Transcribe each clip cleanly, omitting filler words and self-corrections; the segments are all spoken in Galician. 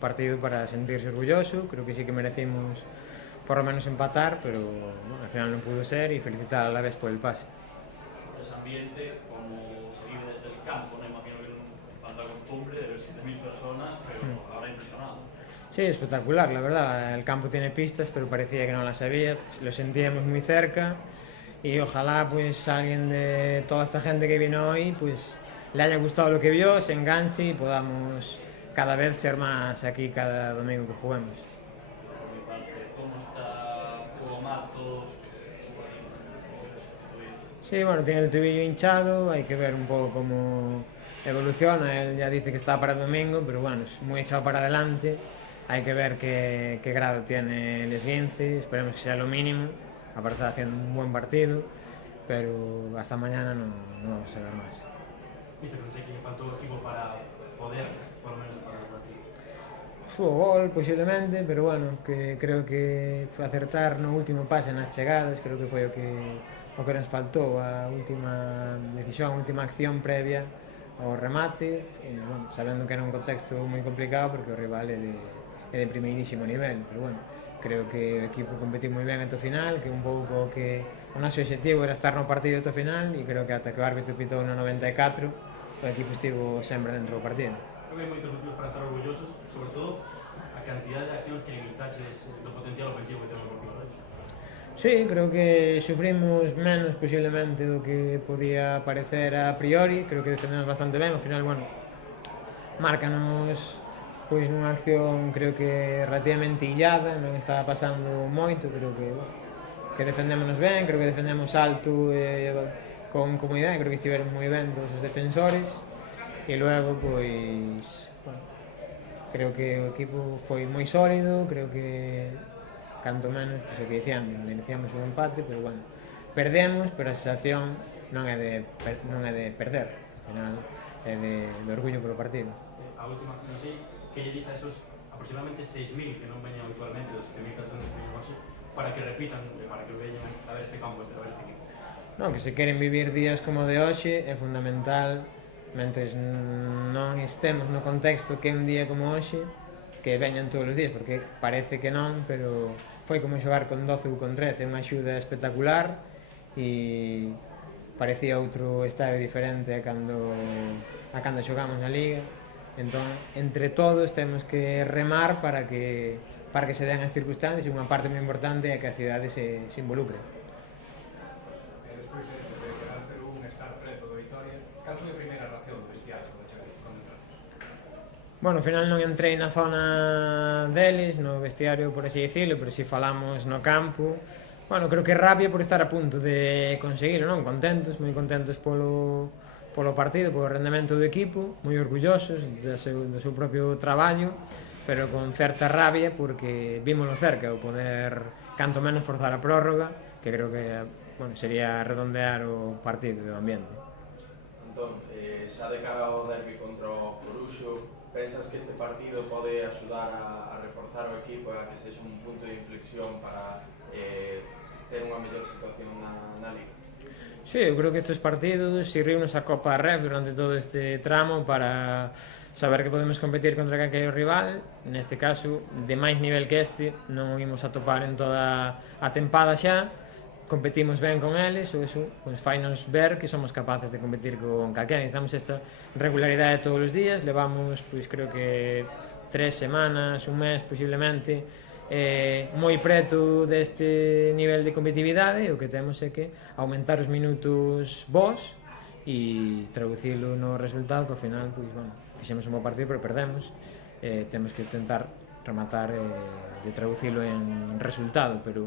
partido para sentirse orgulloso, creo que sí que merecimos por lo menos empatar, pero bueno, al final no pudo ser y felicitar a la vez por el pase. Ese ambiente, como se vive desde el campo, ¿no? Imagino que no falta costumbre de ver 7.000 personas, pero habrá impresionado. Sí, espectacular, la verdad. El campo tiene pistas, pero parecía que no las había. Lo sentíamos muy cerca y ojalá pues alguien de toda esta gente que vino hoy pues le haya gustado lo que vio, se enganche y podamos cada vez ser más aquí cada domingo que juguemos. Por mi parte, ¿cómo está Hugo Matos? Sí, bueno, tiene el tobillo hinchado, hay que ver un poco cómo evoluciona. Él ya dice que está para el domingo, pero bueno, es muy echado para adelante. Hay que ver qué grado tiene el esguince, esperemos que sea lo mínimo. Aparte está haciendo un buen partido, pero hasta mañana no vamos a ver más. Viste que no sé quién faltó el equipo para poder, por lo menos, para el partido. Fue gol posiblemente, pero bueno, que creo que fue acertar no último pase nas chegadas, creo que foi o que nos faltou, a última decisión, a última acción previa ao remate, bueno, sabendo que era un contexto moi complicado porque o rival é de primeirísimo nivel, pero bueno, creo que o equipo competiu moi ben ata o final, que un pouco que o noso objetivo era estar no partido ata o final e creo que ata que o árbitro pitou no 94 o equipo estivo sempre dentro do partido. Creo que hai moitos motivos para estar orgullosos, sobre todo a cantidad de accións que limitaches do potencial ofensivo que temos no partido. Sí, creo que sufrimos menos posiblemente do que podía parecer a priori, creo que defendemos bastante ben, ao final, bueno, márcanos pois nunha acción creo que relativamente illada, non estaba pasando moito, creo que defendémonos ben, creo que defendemos alto e con comodidade, creo que estiveron moi ben todos os defensores e logo pois bueno, creo que o equipo foi moi sólido, creo que canto menos, pois o que dicían, merecíamos un empate, pero bueno, perdemos, pero a sensación non é de perder, ao final é de orgullo polo partido. A última, non sei, que lle dis a esos aproximadamente 6.000 que non veñan habitualmente, dos 7.000 que tenemos que hoxe, para que repitan, para que veñan a ver este campo, a ver este equipo. Non, que se queren vivir días como de hoxe é fundamental, mentres non estemos no contexto que é un día como hoxe, que veñan todos os días, porque parece que non, pero foi como xogar con 12 ou con 13, é unha axuda espectacular e parecía outro estadio diferente a cando xogamos na Liga. Entón, entre todos temos que remar para que se den as circunstancias e unha parte moi importante é que a cidade se involucre. Despois de quedar 0-1 estar preto da vitoria, cal foi a primeira reacción do vestiario cando entraste? Bueno, ao final non entrei na zona deles, no vestiario, por así dicirlo, pero si falamos no campo. Bueno, creo que rabia por estar a punto de conseguirlo, non? Contentos, moi contentos polo partido, polo rendemento do equipo, moi orgullosos do seu propio traballo, pero con certa rabia porque vímoslo cerca, o poder canto menos forzar a prórroga, que creo que bueno, sería redondear o partido do ambiente. Entón, xa de cara ao derbi contra o Coruxo, pensas que este partido pode axudar a reforzar o equipo e a que sexa un punto de inflexión para ter unha mellor situación na Liga? Sí, eu creo que estes partidos sirviunos a Copa Ref durante todo este tramo para saber que podemos competir contra calquer rival. Neste caso, de máis nivel que este, non imos a topar en toda a tempada xa. Competimos ben con eles, ou iso, pois fainos ver que somos capaces de competir con calquera. Necesitamos esta regularidade todos os días, levamos, pois creo que 3 semanas, un mes posiblemente, moi preto deste nivel de competitividade. O que temos é que aumentar os minutos bons e traducilo no resultado, que ao final, pois, bueno, fixemos un bo partido, pero perdemos. Temos que tentar rematar de traducilo en resultado, pero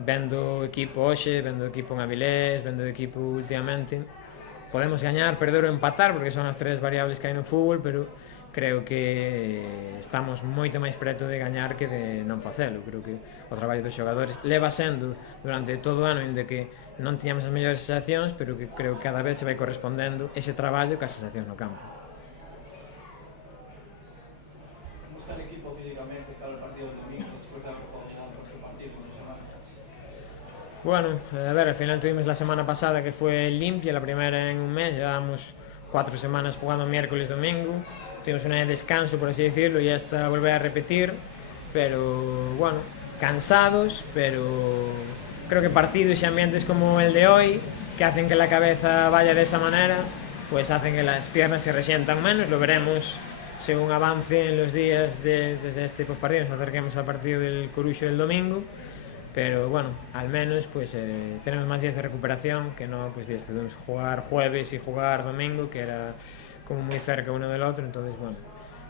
vendo o equipo hoxe, vendo o equipo en Avilés, vendo o equipo últimamente, podemos gañar, perder ou empatar, porque son as tres variables que hai no fútbol, pero creo que estamos moito máis preto de gañar que de non facelo. Creo que o traballo dos xogadores leva sendo durante todo o ano, onde que non tiñamos as mellores sensacións, pero que creo que cada vez se vai correspondendo ese traballo que as sensacións no campo. Como está el equipo físicamente para el partido del domingo, después de haber jugado contra el partido con semana? Bueno, a ver, al final tuvimos la semana pasada que fue limpia, la primera en un mes, llevábamos 4 semanas jugando miércoles, domingo, tuvimos una de descanso, por así decirlo, y hasta volver a repetir, pero bueno, cansados, pero creo que partidos y ambientes como el de hoy, que hacen que la cabeza vaya de esa manera, pues hacen que las piernas se resientan menos. Lo veremos según avance en los días desde este postpartido, nos acerquemos al partido del Coruxo del domingo, pero bueno, al menos pues tenemos más días de recuperación que no pues días de jugar jueves y jugar domingo, que era como muy cerca uno del otro. Entonces bueno,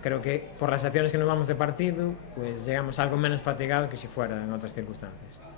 creo que por las acciones que nos vamos de partido pues llegamos algo menos fatigados que si fuera en otras circunstancias.